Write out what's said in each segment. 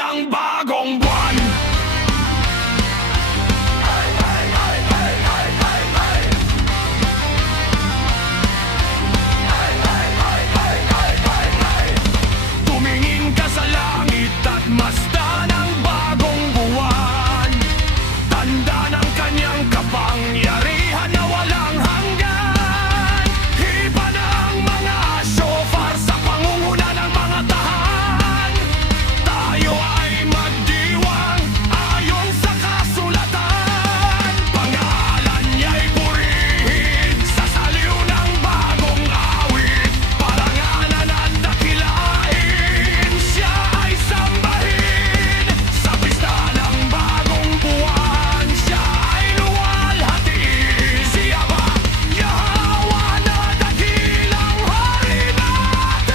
ng bagong buwan. Tumingin ka sa langit at masdan ang bagong buwan. Tanda ng kanyang kapangyarihan na walang hanggan. Hiba ng mga shofar sa pangunguna ng mga tahan. Tayo ay magdiwang ayon sa kasulatan. Pangalan niya'y purihin sa saliw ng bagong awit. Parangalan at dakilain, siya ay sambahin. Sa pista ng bagong buwan, siya ay luwalhatiin. Siya ba, Yahweh na dakilang hari natin?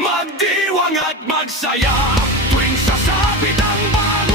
Magdiwang at magsaya tuwing sasapit ang bagong